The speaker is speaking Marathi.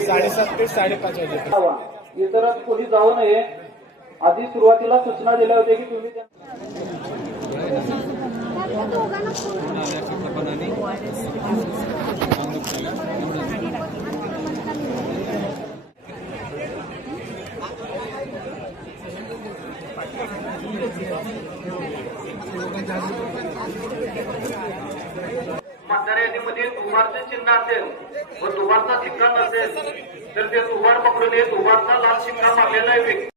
साडेसात ते साडेपाच वाजेपर्यंत जावा. इतर कोणी जाऊ नये आधी सुरुवातीला सूचना दिल्या होत्या की तुम्ही त्या- मतदार यादीमध्ये दुबारचे चिन्ह असेल व दुबारचा शिक्का नसेल तर ते दुबार पकडून हे दुबारचा लाल शिक्का मारलेला व्यक्ती.